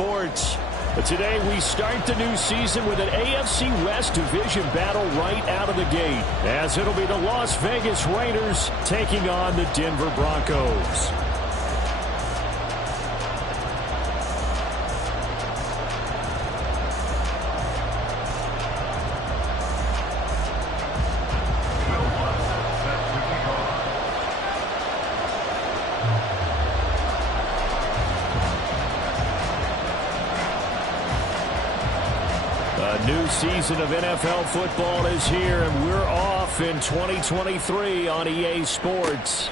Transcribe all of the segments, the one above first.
Sports. But today we start the new season with an AFC West division battle right out of the gate, as it'll be the Las Vegas Raiders taking on the Denver Broncos. A new season of NFL football is here, and we're off in 2023 on EA Sports.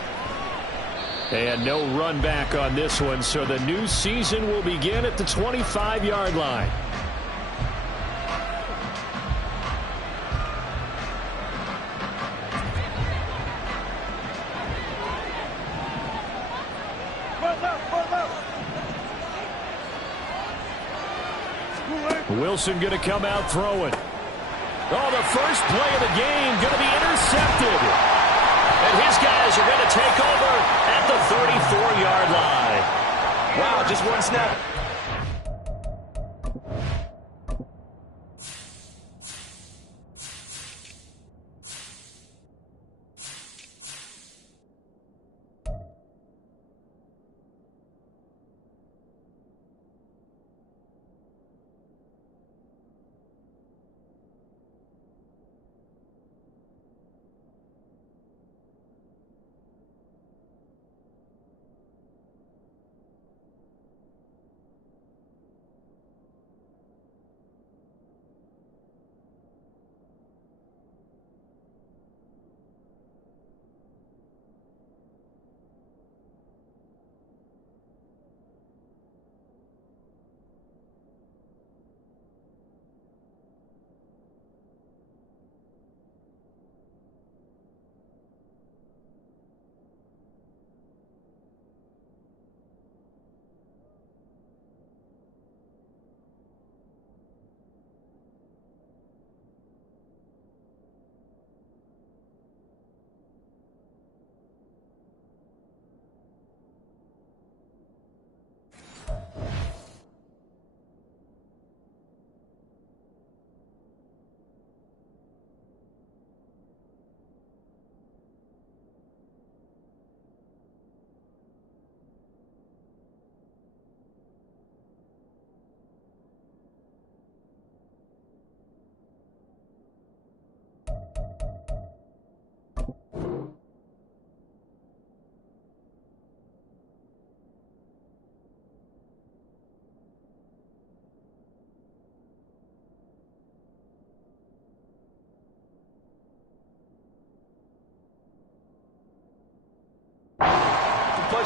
And no run back on this one, so the new season will begin at the 25-yard line. Wilson going to come out throwing. Oh, the first play of the game going to be intercepted. And his guys are going to take over at the 34-yard line. Wow, just one snap.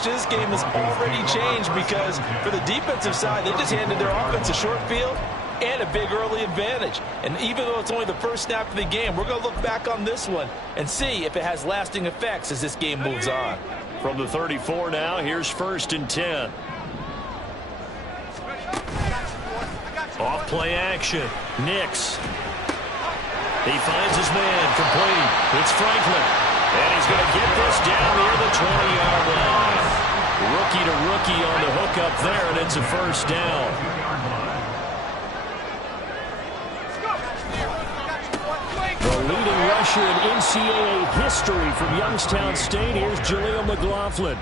This game has already changed because for the defensive side, they just handed their offense a short field and a big early advantage. And even though it's only the first snap of the game, we're going to look back on this one and see if it has lasting effects as this game moves on. From the 34 now, here's 1st and 10. Off play action. Nix. He finds his man complete. It's Franklin. And he's going to get this down near the 20-yard line. Rookie to rookie on the hook up there, and it's a first down. The leading rusher in NCAA history from Youngstown State. Here's Jaleel McLaughlin.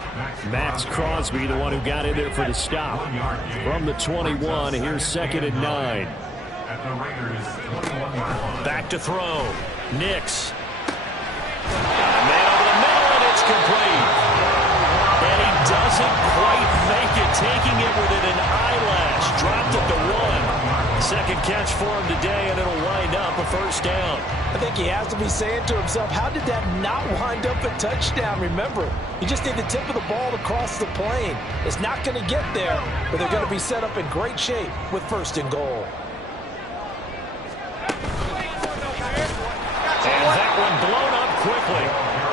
Max Crosby, the one who got in there for the stop. From the 21, here's 2nd and 9. Back to throw. Nix. Man over the middle, and it's complete. And he doesn't quite make it, taking it within an eyelash. Dropped it to 1. Second catch for him today, and it'll wind up a first down. I think he has to be saying to himself, how did that not wind up a touchdown? Remember, you just need the tip of the ball to cross the plane. It's not going to get there, but they're going to be set up in great shape with 1st and goal. And that one blown up quickly,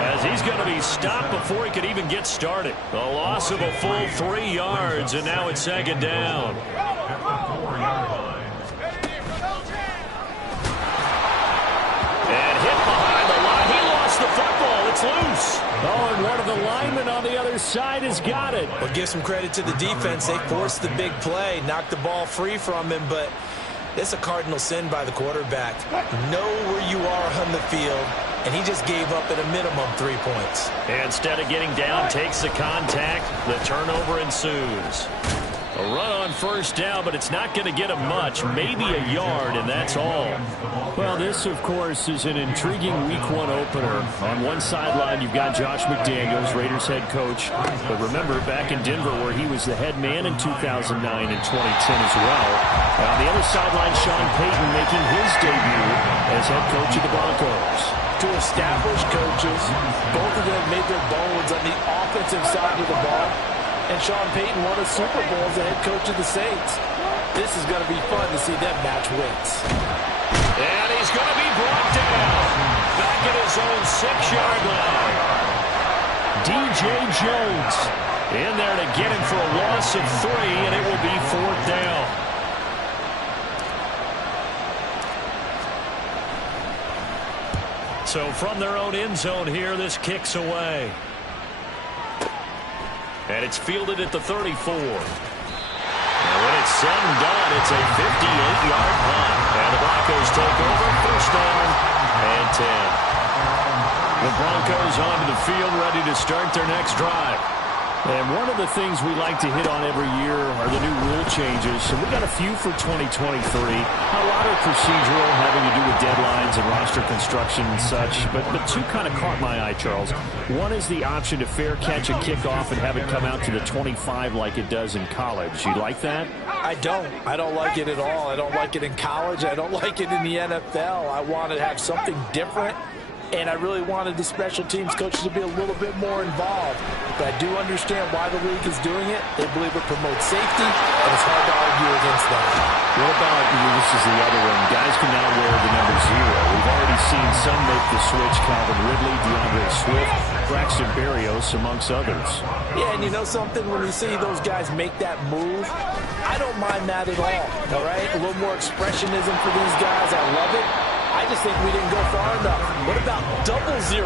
as he's going to be stopped before he could even get started. A loss of a full 3 yards, and now it's 2nd down. And hit behind the line. He lost the football. It's loose. Oh, and one of the lineman on the other side has got it. Well, give some credit to the defense. They forced the big play, knocked the ball free from him, but it's a cardinal sin by the quarterback. Know where you are on the field, and he just gave up at a minimum 3 points. Instead of getting down, takes the contact. The turnover ensues. A run on first down, but it's not going to get him much. Maybe a yard, and that's all. Well, this, of course, is an intriguing Week 1 opener. On one sideline, you've got Josh McDaniels, Raiders head coach. But remember, back in Denver, where he was the head man in 2009 and 2010 as well. And on the other sideline, Sean Payton making his debut as head coach of the Broncos. Two established coaches. Both of them made their bones on the offensive side of the ball. And Sean Payton won a Super Bowl as the head coach of the Saints. This is going to be fun to see them match wins. And he's going to be brought down. Back at his own 6-yard line. DJ Jones in there to get him for a loss of 3, and it will be 4th down. So from their own end zone here, this kicks away. And it's fielded at the 34. And when it's said and done, it's a 58-yard punt. And the Broncos take over, 1st down and 10. The Broncos onto the field, ready to start their next drive. And one of the things we like to hit on every year are the new rule changes. And we've got a few for 2023. A lot are procedural, having to do with deadlines and roster construction and such. But two kind of caught my eye, Charles. One is the option to fair catch a kickoff and have it come out to the 25 like it does in college. You like that? I don't. I don't like it at all. I don't like it in college. I don't like it in the NFL. I want to have something different. And I really wanted the special teams coaches to be a little bit more involved. But I do understand why the league is doing it. They believe it promotes safety, and it's hard to argue against that. What about, this is the other one, guys can now wear the number 0. We've already seen some make the switch, Calvin Ridley, DeAndre Swift, Braxton Berrios, amongst others. Yeah, and you know something? When you see those guys make that move, I don't mind that at all right? A little more expressionism for these guys. I love it. I just think we didn't go far enough. What about 00,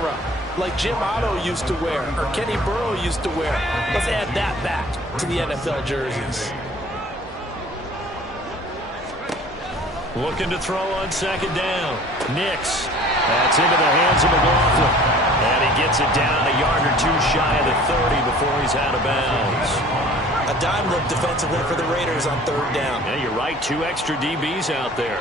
like Jim Otto used to wear, or Kenny Burrow used to wear? Let's add that back to the NFL jerseys. Looking to throw on 2nd down. Nix. That's into the hands of McLaughlin. And he gets it down a yard or 2 shy of the 30 before he's out of bounds. A dime look defensively for the Raiders on 3rd down. Yeah, you're right. 2 extra DBs out there.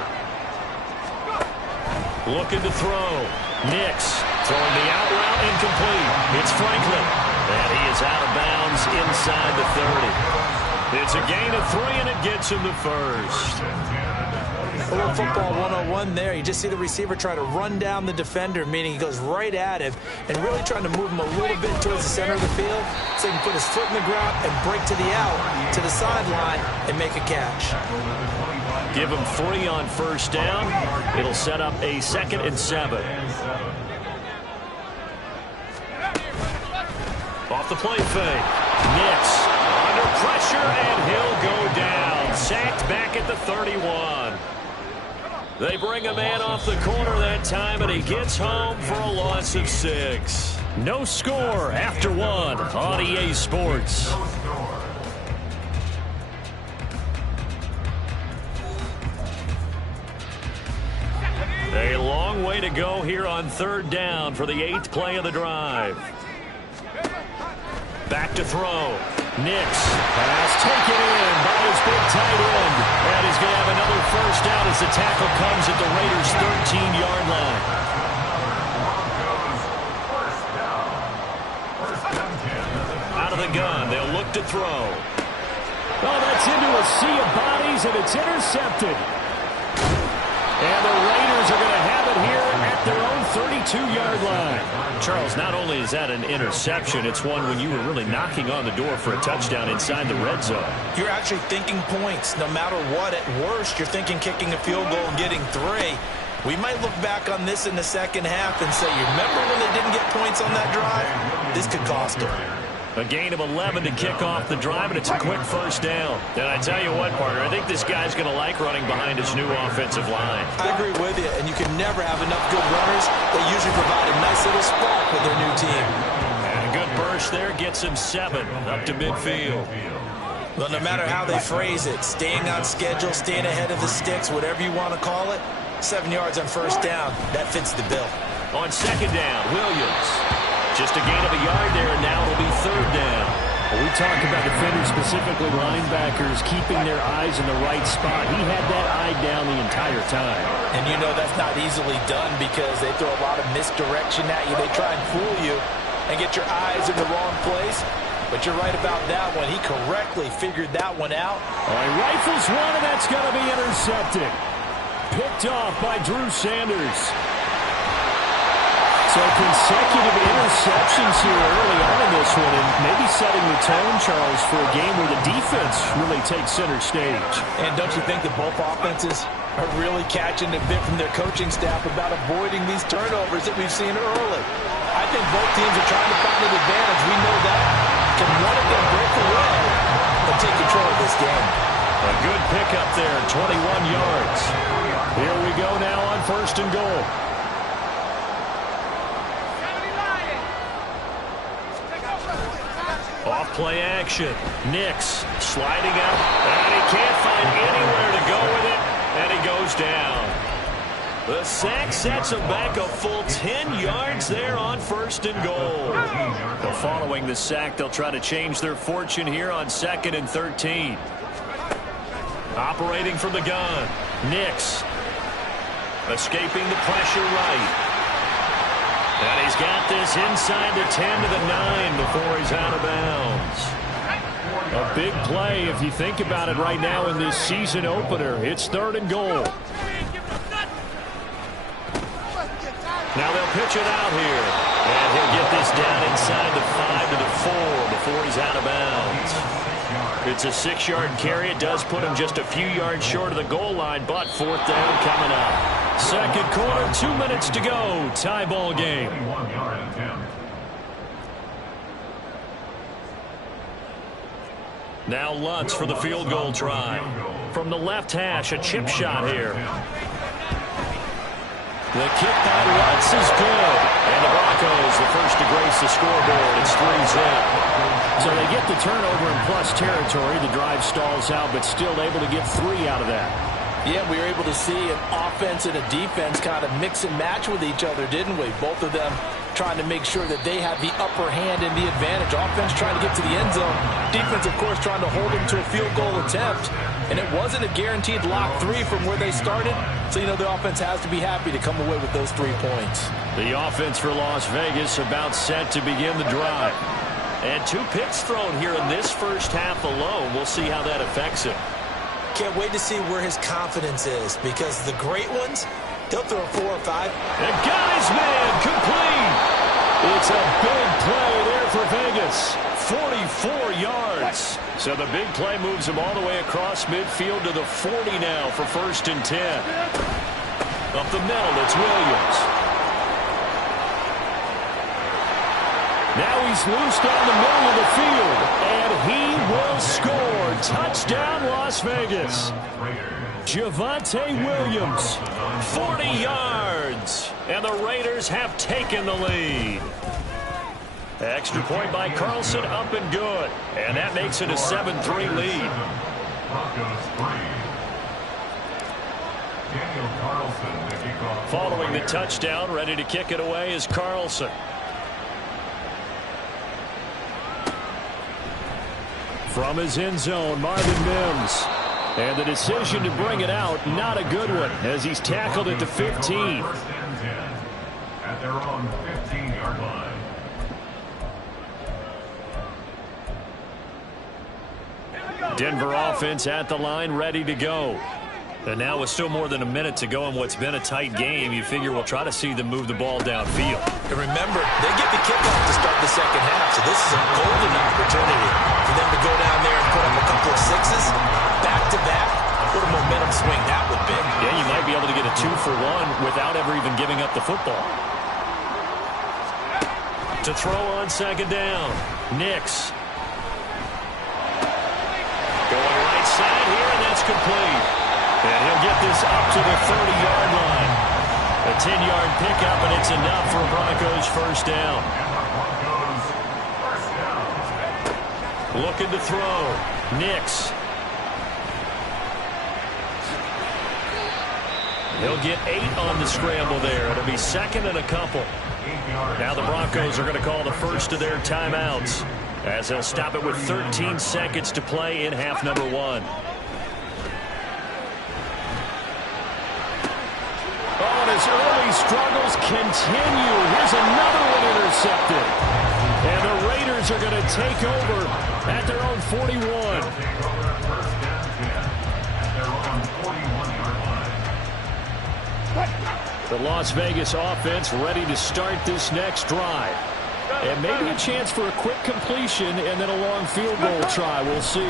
Looking to throw. Nix throwing the out route incomplete. It's Franklin. And he is out of bounds inside the 30. It's a gain of 3, and it gets him the 1st. A little football 101 there. You just see the receiver try to run down the defender, meaning he goes right at him and really trying to move him a little bit towards the center of the field so he can put his foot in the ground and break to the out, to the sideline, and make a catch. Give him 3 on 1st down. It'll set up a 2nd and 7. Off the play fake. Nix under pressure, and he'll go down. Sacked back at the 31. They bring a man off the corner that time, and he gets home for a loss of 6. No score after 1 on EA Sports. A long way to go here on 3rd down for the 8th play of the drive. Back to throw. Nix. Pass taken in by his big tight end. And he's going to have another 1st down as the tackle comes at the Raiders' 13-yard line. Out of the gun. They'll look to throw. Oh, that's into a sea of bodies, and it's intercepted. And the Raiders are going to have it here at their own 32-yard line. Charles, not only is that an interception, it's one when you were really knocking on the door for a touchdown inside the red zone. You're actually thinking points. No matter what, at worst, you're thinking kicking a field goal and getting 3. We might look back on this in the 2nd half and say, you remember when they didn't get points on that drive? This could cost them. A gain of 11 to kick off the drive, and it's a quick 1st down. And I tell you what, partner, I think this guy's going to like running behind his new offensive line. I agree with you, and you can never have enough good runners. They usually provide a nice little spark with their new team. And A good burst there gets him 7 up to midfield. Well, no matter how they phrase it, staying on schedule, staying ahead of the sticks, whatever you want to call it, 7 yards on first down, that fits the bill. On second down, Williams. Just a gain of a yard there, and now it'll be third down. Well, we talk about defenders, specifically linebackers, keeping their eyes in the right spot. He had that eye down the entire time. And you know that's not easily done because they throw a lot of misdirection at you. They try and fool you and get your eyes in the wrong place. But you're right about that one. He correctly figured that one out. All right, rifles one, and that's going to be intercepted. Picked off by Drew Sanders. So consecutive interceptions here early on in this one, and maybe setting the tone, Charles, for a game where the defense really takes center stage. And don't you think that both offenses are really catching a bit from their coaching staff about avoiding these turnovers that we've seen early? I think both teams are trying to find an advantage. We know that. Can one of them break away and take control of this game? A good pickup there, 21 yards. Here we go now on first and goal. Off play action. Nix sliding out, and he can't find anywhere to go with it, and he goes down. The sack sets him back a full 10 yards there on first and goal. Well, following the sack, they'll try to change their fortune here on 2nd and 13. Operating from the gun, Nix escaping the pressure right. And he's got this inside the 10 to the 9 before he's out of bounds. A big play if you think about it right now in this season opener. It's 3rd and goal. Now they'll pitch it out here. And he'll get this down inside the 5 to the 4 before he's out of bounds. It's a 6-yard carry. It does put him just a few yards short of the goal line, but 4th down coming up. Second quarter, 2 minutes to go. Tie ball game. Now Lutz for the field goal try. From the left hash, a chip shot here. The kick by Lutz is good. And the Broncos, the first to grace the scoreboard. It's 3-zip. So they get the turnover in plus territory. The drive stalls out, but still able to get 3 out of that. Yeah, we were able to see an offense and a defense kind of mix and match with each other, didn't we? Both of them trying to make sure that they have the upper hand and the advantage. Offense trying to get to the end zone. Defense, of course, trying to hold them to a field goal attempt. And it wasn't a guaranteed lock 3 from where they started. So, you know, the offense has to be happy to come away with those 3 points. The offense for Las Vegas about set to begin the drive. And 2 picks thrown here in this first half alone. We'll see how that affects him. Can't wait to see where his confidence is, because the great ones, they'll throw 4 or 5. And got his man complete. It's a big play there for Vegas. 44 yards. So the big play moves him all the way across midfield to the 40 now for 1st and 10. Up the middle, it's Williams. Now he's loose down the middle of the field, and he will score. Touchdown, Las Vegas. Javonte Williams, 40 yards, and the Raiders have taken the lead. Extra point by Carlson, up and good, and that makes it a 7-3 lead. Following the touchdown, ready to kick it away is Carlson. From his end zone, Marvin Mims. And the decision to bring it out, not a good one, as he's tackled at the 15. At their own 15-yard line. Denver offense at the line, ready to go. And now with still more than a minute to go in what's been a tight game, you figure we'll try to see them move the ball downfield. And remember, they get the kickoff to start the second half, so this is a golden opportunity for them to go down there and put up a couple of 6s back-to-back. What a momentum swing that would be. Yeah, you might be able to get a 2-for-1 without ever even giving up the football. To throw on second down, Nix. Going right side here, and that's complete. And he'll get this up to the 30-yard line. A 10-yard pickup, and it's enough for Broncos first down. Looking to throw. Nix. He'll get 8 on the scramble there. It'll be second and a couple. Now the Broncos are going to call the first of their timeouts, as they'll stop it with 13 seconds to play in half number 1. Oh, and his early struggles continue. Here's another one intercepted. And the Raiders are going to take over at their own 41. The Las Vegas offense ready to start this next drive. And maybe a chance for a quick completion and then a long field goal try. We'll see.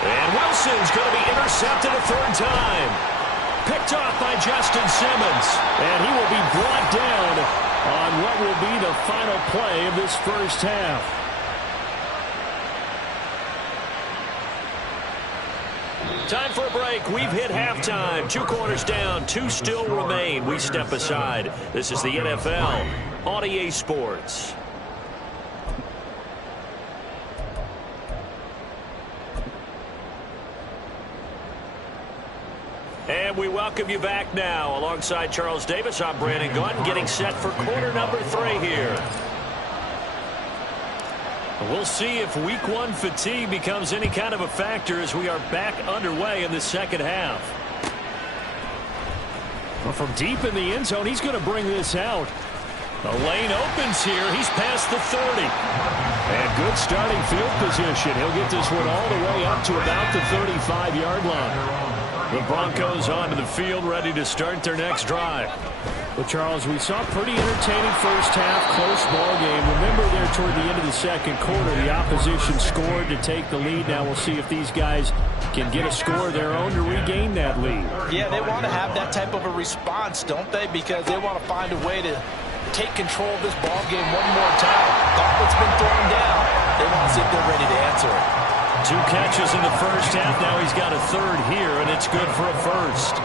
And Wilson's going to be intercepted a third time. Picked off by Justin Simmons. And he will be brought down on what will be the final play of this first half. Time for a break. We've hit halftime. 2 quarters down. 2 still remain. We step aside. This is the NFL on EA Sports. And we welcome you back now. Alongside Charles Davis, I'm Brandon Gaudin, getting set for quarter number 3 here. We'll see if week 1 fatigue becomes any kind of a factor as we are back underway in the second half. Well, from deep in the end zone, he's going to bring this out. The lane opens here. He's past the 30. And good starting field position. He'll get this one all the way up to about the 35-yard line. The Broncos onto the field, ready to start their next drive. Well, Charles, we saw a pretty entertaining first half, close ball game. Remember there toward the end of the second quarter, the opposition scored to take the lead. Now we'll see if these guys can get a score of their own to regain that lead. Yeah, they want to have that type of a response, don't they? Because they want to find a way to take control of this ball game one more time. Gauntlet's been thrown down. They want to see if they're ready to answer it. 2 catches in the first half. Now he's got a third here, and it's good for a first.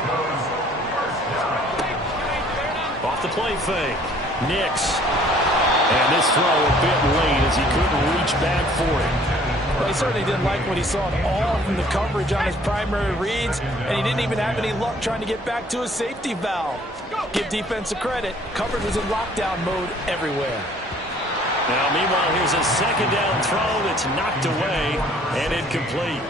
Off the play fake. Nix. And this throw a bit late as he couldn't reach back for it. Well, he certainly didn't like what he saw at all from the coverage on his primary reads, and he didn't even have any luck trying to get back to his safety valve. Give defense a credit. Coverage was in lockdown mode everywhere. Now, meanwhile, here's a second down throw that's knocked away and incomplete.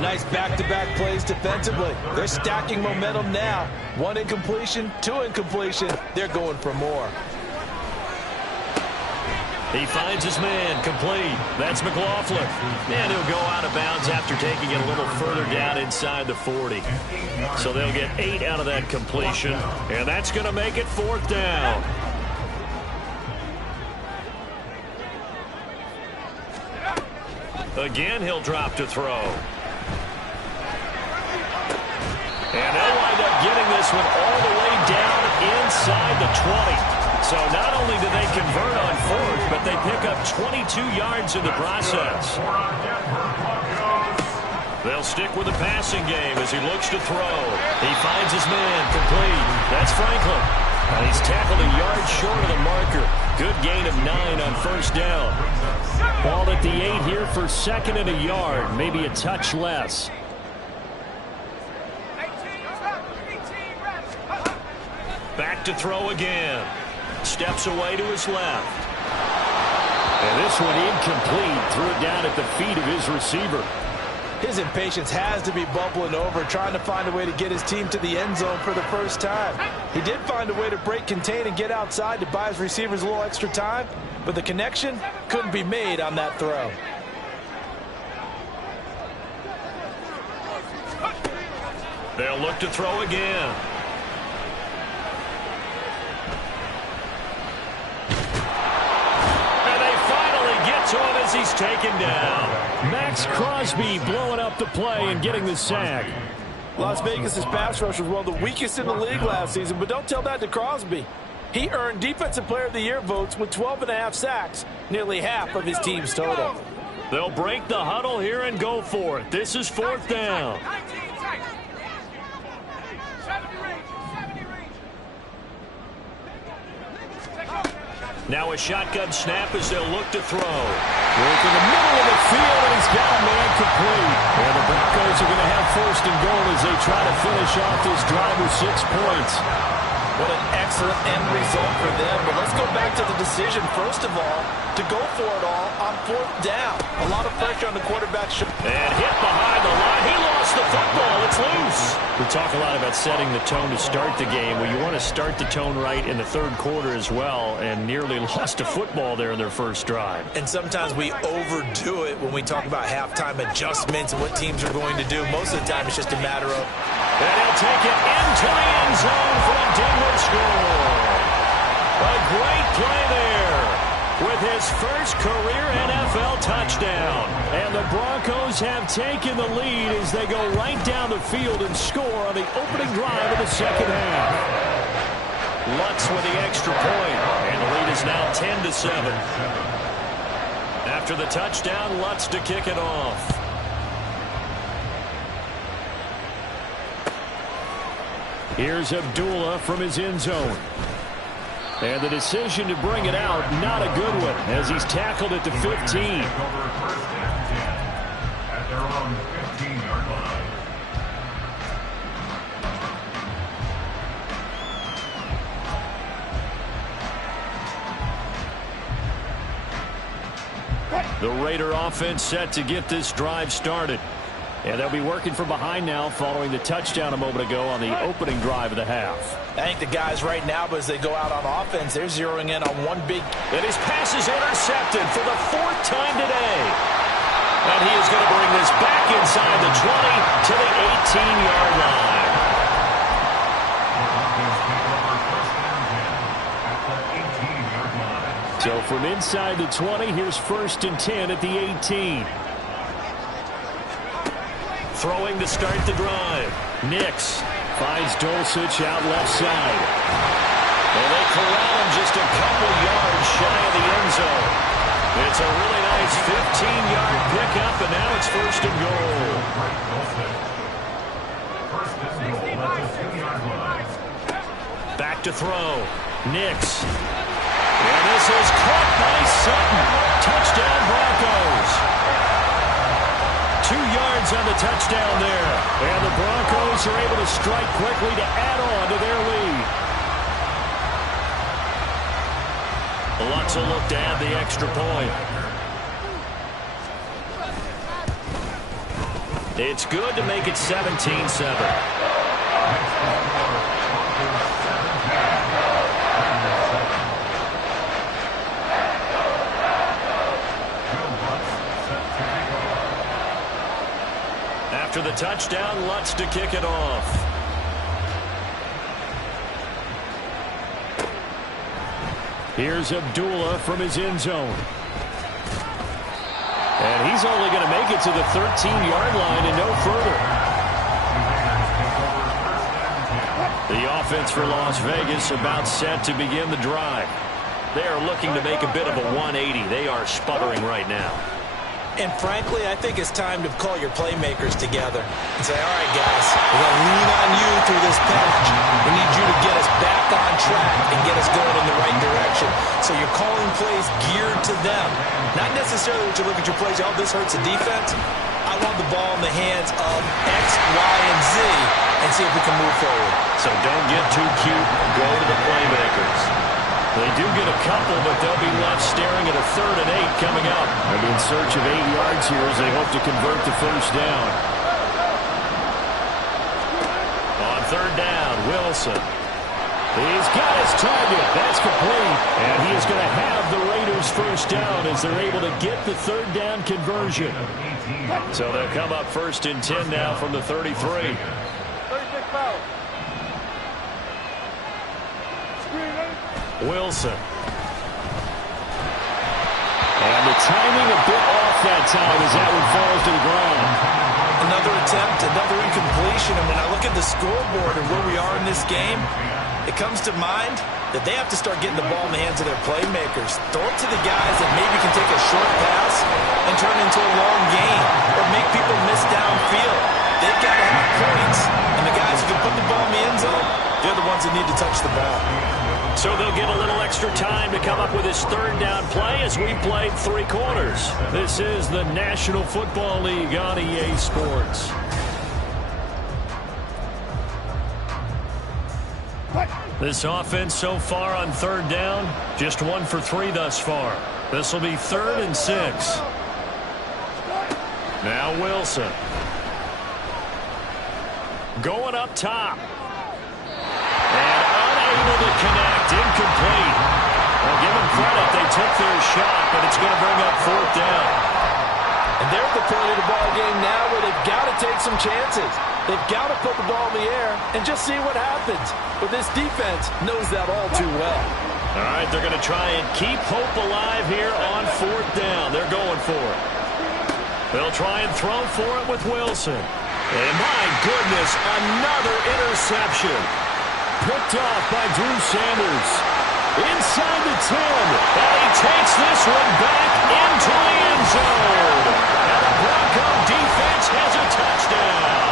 Nice back-to-back plays defensively. They're stacking momentum now. 1 incompletion, 2 incompletion. They're going for more. He finds his man, complete. That's McLaughlin. And he'll go out of bounds after taking it a little further down inside the 40. So they'll get 8 out of that completion, and that's going to make it 4th down. Again, he'll drop to throw. And they'll wind up getting this one all the way down inside the 20. So not only do they convert on 4th, but they pick up 22 yards in the process. They'll stick with the passing game as he looks to throw. He finds his man, complete. That's Franklin. And he's tackled a yard short of the marker. Good gain of 9 on first down. Ball at the 8 here for second and a yard, maybe a touch less. Back to throw again. Steps away to his left. And this one incomplete. Threw it down at the feet of his receiver. His impatience has to be bubbling over, trying to find a way to get his team to the end zone for the first time. He did find a way to break contain and get outside to buy his receivers a little extra time, but the connection couldn't be made on that throw. They'll look to throw again. And they finally get to him as he's taken down. Max Crosby blowing up the play and getting the sack. Las Vegas' pass rush was one of the weakest in the league last season, but don't tell that to Crosby. He earned Defensive Player of the Year votes with 12.5 sacks, nearly half of his team's total. They'll break the huddle here and go for it. This is 4th down. Now a shotgun snap as they'll look to throw. Work in the middle of the field, and he's got a man complete. And the Broncos are going to have first and goal as they try to finish off this drive with 6 points. What an excellent end result for them. But let's go back to the decision, first of all, to go for it all on 4th down. A lot of pressure on the quarterback. And hit behind the line. He lost the football. It's loose. We talk a lot about setting the tone to start the game. Well, you want to start the tone right in the 3rd quarter as well, and nearly lost a football there in their first drive. And sometimes we overdo it when we talk about halftime adjustments and what teams are going to do. Most of the time, it's just a matter of... And he'll take it into the end zone for a Denver score. A great play there with his first career NFL touchdown. And the Broncos have taken the lead as they go right down the field and score on the opening drive of the second half. Lutz with the extra point, and the lead is now 10-7. After the touchdown, Lutz to kick it off. Here's Abdullah from his end zone. And the decision to bring it out, not a good one, as he's tackled at the 15. At their own 15-yard line. The Raider offense set to get this drive started. And they'll be working from behind now following the touchdown a moment ago on the opening drive of the half. I think the guys right now, as they go out on offense, they're zeroing in on one big... And his pass is intercepted for the 4th time today. And he is going to bring this back inside the 20 to the 18-yard line. So from inside the 20, here's 1st and 10 at the 18. Throwing to start the drive. Nix finds Dulcich out left side. And they corral him just a couple yards shy of the end zone. It's a really nice 15-yard pickup, and now it's 1st and goal. Back to throw. Nix. And this is caught by Sutton. Touchdown Broncos. 2 yards on the touchdown there. And the Broncos are able to strike quickly to add on to their lead. Lutz will look to add the extra point. It's good to make it 17-7. After the touchdown, Lutz to kick it off. Here's Abdullah from his end zone. And he's only going to make it to the 13-yard line and no further. The offense for Las Vegas about set to begin the drive. They are looking to make a bit of a 180. They are sputtering right now. And frankly, I think it's time to call your playmakers together and say, all right, guys, we're going to lean on you through this patch. We need you to get us back on track and get us going in the right direction. So you're calling plays geared to them. Not necessarily what you look at your plays, oh, this hurts the defense. I want the ball in the hands of X, Y, and Z and see if we can move forward. So don't get too cute. Go to the playmakers. They do get a couple, but they'll be left staring at a 3rd and 8 coming up. They'll be in search of 8 yards here as they hope to convert the first down. On 3rd down, Wilson. He's got his target. That's complete. And he is going to have the Raiders first down as they're able to get the 3rd down conversion. So they'll come up 1st and 10 now from the 33. 36 foul. Wilson. And the timing a bit off that time as that one falls to the ground. Another attempt, another incompletion. And when I look at the scoreboard and where we are in this game, it comes to mind that they have to start getting the ball in the hands of their playmakers. Throw it to the guys that maybe can take a short pass and turn into a long gain or make people miss downfield. They've got to have points. And the guys who can put the ball in the end zone, they're the ones that need to touch the ball. So they'll get a little extra time to come up with his third down play as we played 3 quarters. This is the National Football League on EA Sports. This offense so far on third down, just 1 for 3 thus far. This will be 3rd and 6. Now Wilson. Going up top. And unable to connect. Incomplete. Well, give them credit. They took their shot, but it's going to bring up 4th down. And they're at the point of the ball game now where they've got to take some chances. They've got to put the ball in the air and just see what happens. But this defense knows that all too well. All right, they're going to try and keep hope alive here on 4th down. They're going for it. They'll try and throw for it with Wilson. And my goodness, another interception. Picked off by Drew Sanders. Inside the 10. And he takes this one back into the end zone. And the Bronco defense has a touchdown.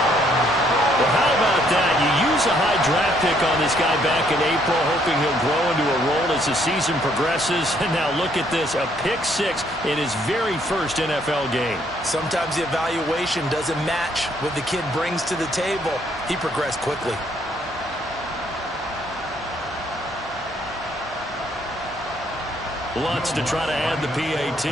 Well, how about that? You use a high draft pick on this guy back in April, hoping he'll grow into a role as the season progresses. And now look at this, a pick 6 in his very first NFL game. Sometimes the evaluation doesn't match what the kid brings to the table. He progressed quickly. Lutz to try to add the PAT.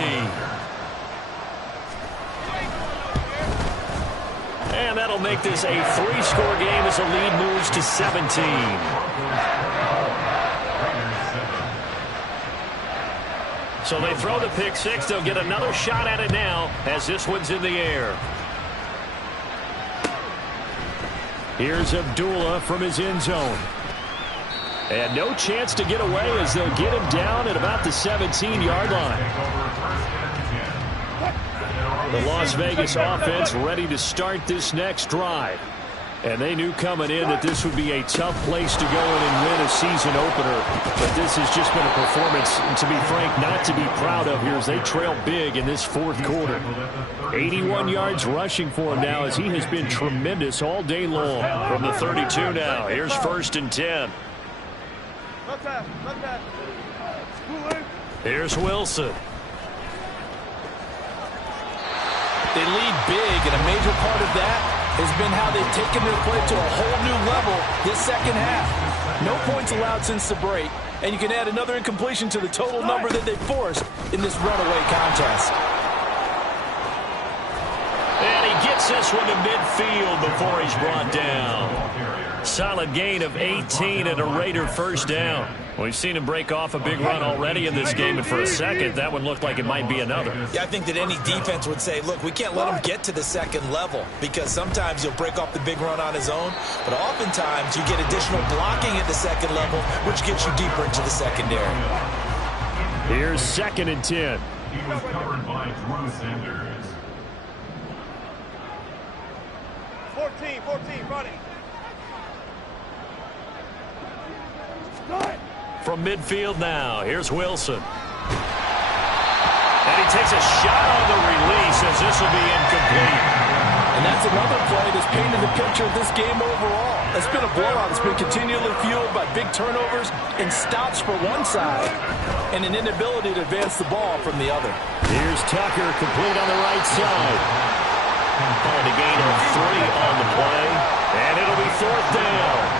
And that'll make this a 3-score game as the lead moves to 17. So they throw the pick 6. They'll get another shot at it now as this one's in the air. Here's Abdullah from his end zone. And no chance to get away as they'll get him down at about the 17-yard line. The Las Vegas offense ready to start this next drive. And they knew coming in that this would be a tough place to go in and win a season opener. But this has just been a performance, to be frank, not to be proud of here as they trail big in this 4th quarter. 81 yards rushing for him now as he has been tremendous all day long. From the 32 now, here's 1st and 10. Here's Wilson. They lead big, and a major part of that has been how they've taken their play to a whole new level this second half. No points allowed since the break, and you can add another incompletion to the total number that they forced in this runaway contest. And he gets this one to midfield before he's brought down. Solid gain of 18 and a Raider 1st down. We've seen him break off a big run already in this game, and for a second, that one looked like it might be another. Yeah, I think that any defense would say, look, we can't let him get to the 2nd level because sometimes he'll break off the big run on his own, but oftentimes you get additional blocking at the 2nd level, which gets you deeper into the secondary. Here's 2nd and 10. He was covered by Drew Sanders. 14, running. From midfield now, here's Wilson. And he takes a shot on the release as this will be incomplete. And that's another play that's painted the picture of this game overall. It's been a blowout. It's been continually fueled by big turnovers and stops for one side and an inability to advance the ball from the other. Here's Tucker, complete on the right side. And a gain of 3 on the play. And it'll be 4th down.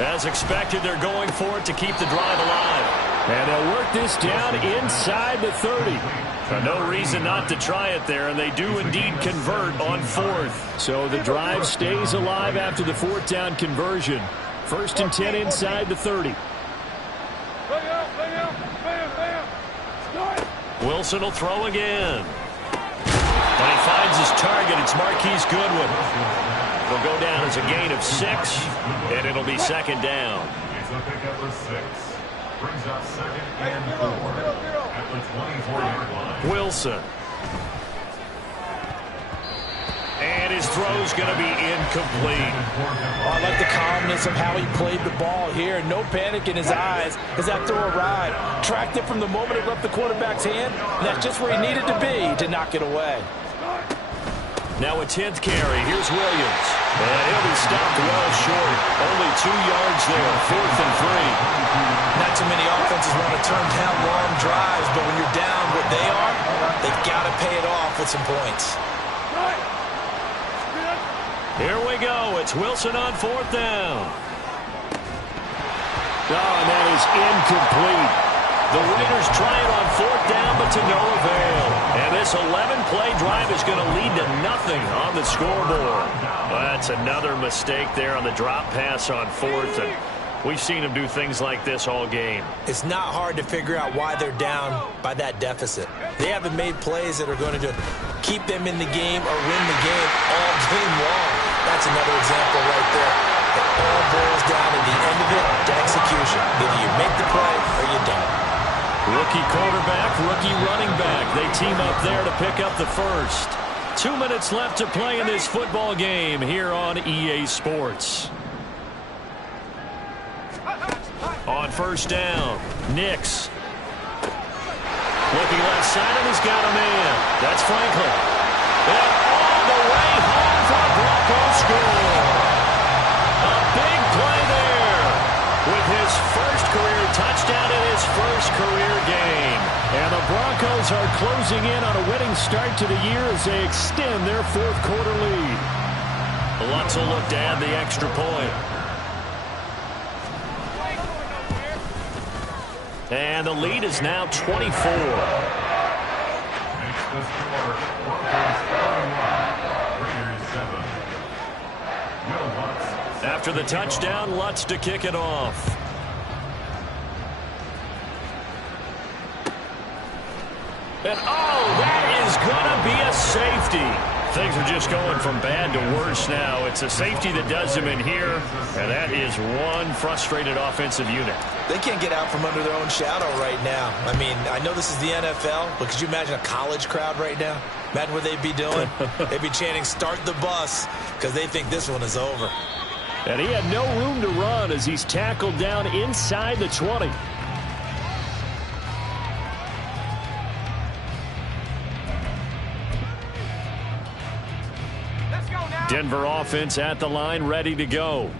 As expected, they're going for it to keep the drive alive. And they'll work this down inside the 30. No reason not to try it there, and they do indeed convert on 4th. So the drive stays alive after the 4th down conversion. 1st and 10 inside the 30. Wilson will throw again. And he finds his target. It's Marquise Goodwin. It'll go down as a gain of 6, and it'll be 2nd down. It's a pickup of 6. Brings up 2nd and 4 at the 24-yard line. Wilson. And his throw's going to be incomplete. Oh, I like the calmness of how he played the ball here. No panic in his eyes as that throw arrived. Tracked it from the moment it left the quarterback's hand, and that's just where he needed to be to knock it away. Now a 10th carry. Here's Williams. And he'll be stopped well short. Only 2 yards there. 4th and 3. Not too many offenses want to turn down long drives, but when you're down what they are, they've got to pay it off with some points. Here we go. It's Wilson on 4th down. Oh, and that is incomplete. The Raiders try it on 4th down, but to no avail. And this 11-play drive is going to lead to nothing on the scoreboard. Well, that's another mistake there on the drop pass on 4th. And we've seen them do things like this all game. It's not hard to figure out why they're down by that deficit. They haven't made plays that are going to keep them in the game or win the game all game long. That's another example right there. It all boils down at the end of it to execution. Either you make the play or you don't. Rookie quarterback, rookie running back. They team up there to pick up the first. 2 minutes left to play in this football game here on EA Sports. On 1st down, Nix. Looking left side, and he's got a man. That's Franklin. And all the way home for a Broncos score. A big play there with his first career touchdown in his first career game. And the Broncos are closing in on a winning start to the year as they extend their 4th quarter lead. Lutz will look to add the extra point. And the lead is now 24. After the touchdown, Lutz to kick it off. And that is going to be a safety. Things are just going from bad to worse now. It's a safety that does them in here, and that is one frustrated offensive unit. They can't get out from under their own shadow right now. I mean, I know this is the NFL, but could you imagine a college crowd right now? Imagine what they'd be doing. They'd be chanting, "Start the bus," because they think this one is over. And he had no room to run as he's tackled down inside the 20. Denver offense at the line, ready to go.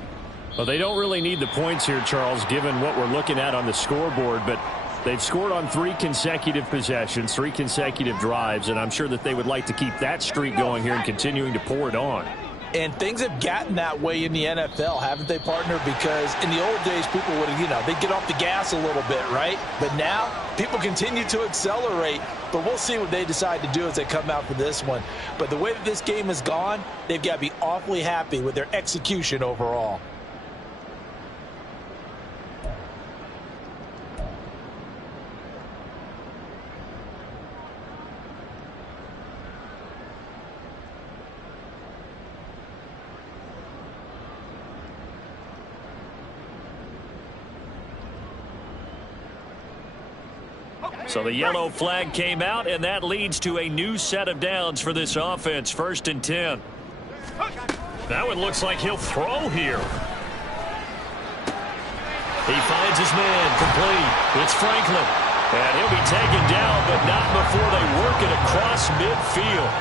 Well, they don't really need the points here, Charles, given what we're looking at on the scoreboard, but they've scored on 3 consecutive possessions, 3 consecutive drives, and I'm sure that they would like to keep that streak going here and continuing to pour it on. And things have gotten that way in the NFL, haven't they, partner? Because in the old days, people would, they'd get off the gas a little bit, right? But now, people continue to accelerate. But we'll see what they decide to do as they come out for this one. But the way that this game has gone, they've got to be awfully happy with their execution overall. So the yellow flag came out, and that leads to a new set of downs for this offense. 1st and 10. That one looks like he'll throw here. He finds his man, complete. It's Franklin. And he'll be taken down, but not before they work it across midfield.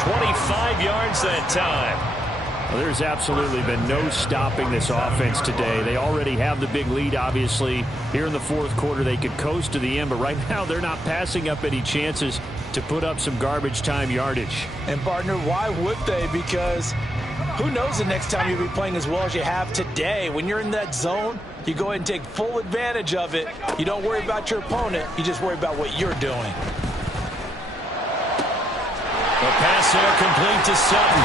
25 yards that time. Well, there's absolutely been no stopping this offense today. They already have the big lead, obviously. Here in the 4th quarter, they could coast to the end, but right now they're not passing up any chances to put up some garbage time yardage. And, partner, why would they? Because who knows the next time you'll be playing as well as you have today. When you're in that zone, you go ahead and take full advantage of it. You don't worry about your opponent. You just worry about what you're doing. The pass there complete to Sutton.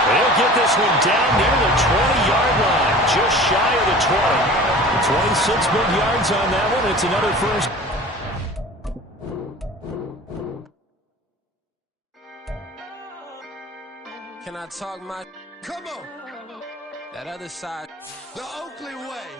They'll get this one down near the 20-yard line, just shy of the 20. 26 big yards on that one. It's another first. Can I talk my... Come on. That other side. The Oakley way.